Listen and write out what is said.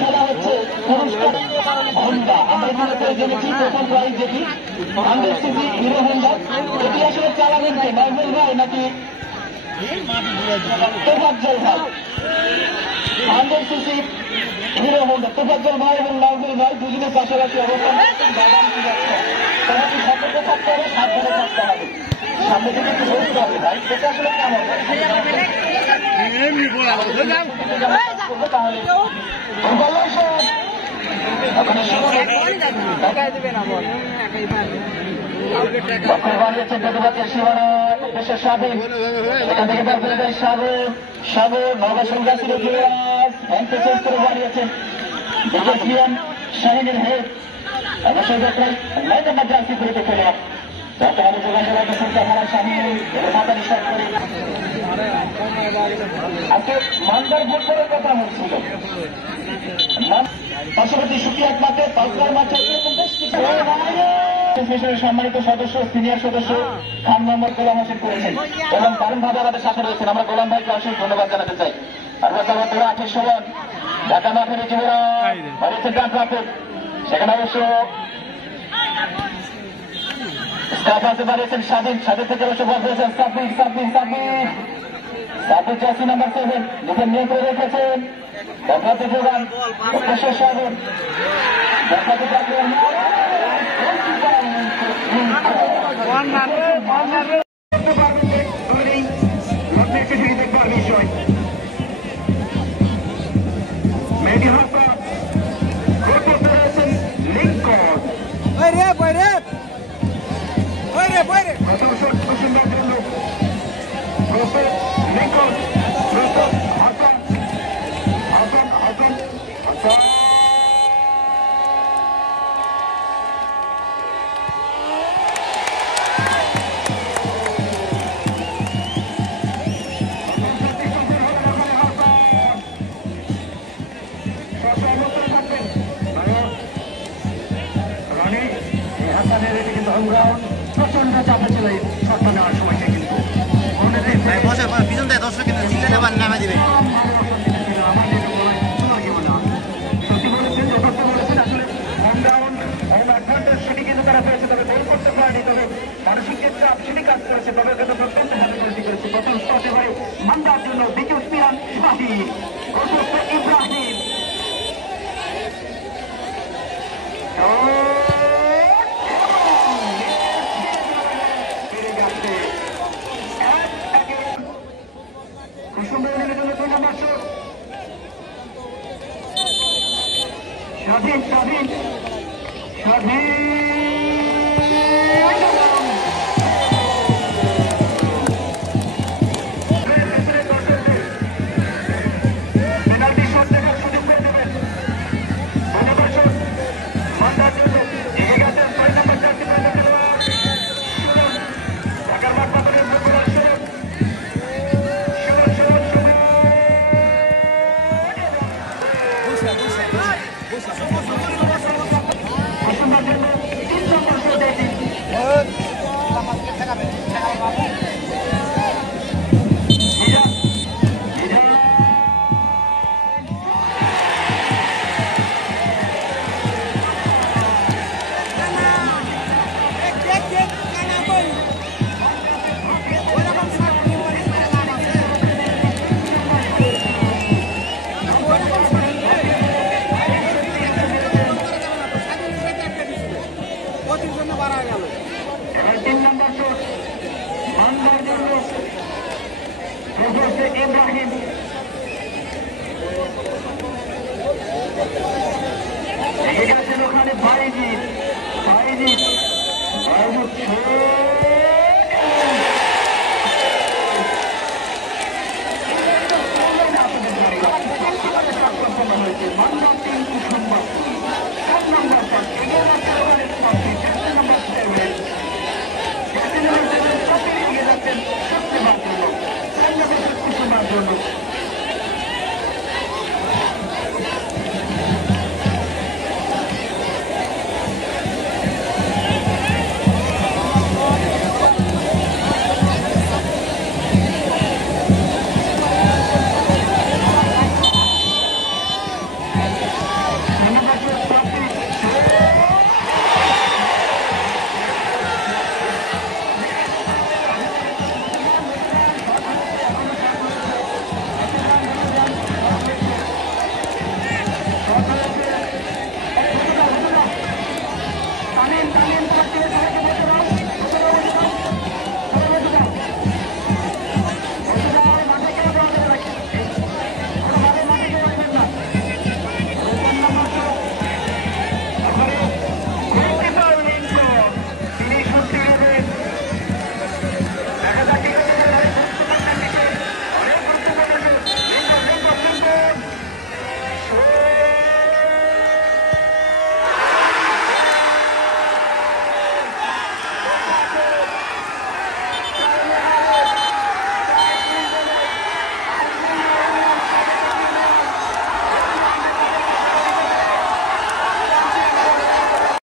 খেলা হচ্ছে হোন্ডা। আমরা এখানে জেনেছি প্রথম প্রাইজ যেটি 100 সিসি হিরো হোন্ডা। এটি আসলে চালাবেন কে, নাইজেল ভাই নাকি তোফাজ্জল ভাই? 100 সিসি হিরো হোন্ডা তোফাজ্জল ভাই এবং নাইজেল ভাই দুজনের পাশাপাশি অবস্থান করছেন। তোমাকে সতর্ক থাকতে হবে, সাবধানে থাকতে হবে, সামনে থেকে একটু বলতে হবে ভাই। এটা আসলে কেমন দেশের স্বাধীন এখান থেকে সাগর নবাসংঘাসীর যুবরাজ চেঞ্জ করে বাড়িয়েছেন শাহিনের হেড অবশ্যই দেখলেন নাইজার জার্সি করে খেলে বর্তমানে যোগান জেলাকে সংখ্যা হারায় শাহিন মাথা নিঃশ্বাস করে আজকে মানদার ফুটবলের কথা বলছিল। পার্শ্ববর্তী সুকিয়াত মাঠে পাঁচলার মাঠে বেশ কিছু সম্মানিত সদস্য সিনিয়র সদস্য খান মোহাম্মদ গোলাম হোসেন করেছেন এবং দারুণ ভাবে আমাদের সাথে রয়েছেন। আমরা গোলাম ভাইকে অশেষ ধন্যবাদ জানাতে চাই। আর বছর 28 সমান ঢাকা মাঠের যুবরাজ ডাক রাখেন, সেখানে অবশ্য স্টাফ আছে বাড়িয়েছেন স্বাধীন থেকে অবশ্য বল করেছেন সাব্বির জার্সি নাম্বার 7 নিজের নিয়ন্ত্রণে রেখেছেন। বদলাতে যোগান সাগর বদলাতে থাকলেন প্রচন্ড চাপে ছিল শর্ত নেওয়ার সময়টা, কিন্তু পিছন দেয় দর্শক কিন্তু নামে দিবে। সেটি কিন্তু তারা পেয়েছে, তবে গোল করতে পারেনি, তবে মানসিক যে চাপ সেটি কাজ করেছে, তবে প্রত্যন্ত ভাবে তৈরি করেছে। প্রথম স্পটে হয় মান্দার জন্য দ্বিতীয় স্পিয়ান শাহিন ইব্রাহিম স্বাধীন ইব্রাহিম গেছেন ওখানে বাইজিৎ জন্য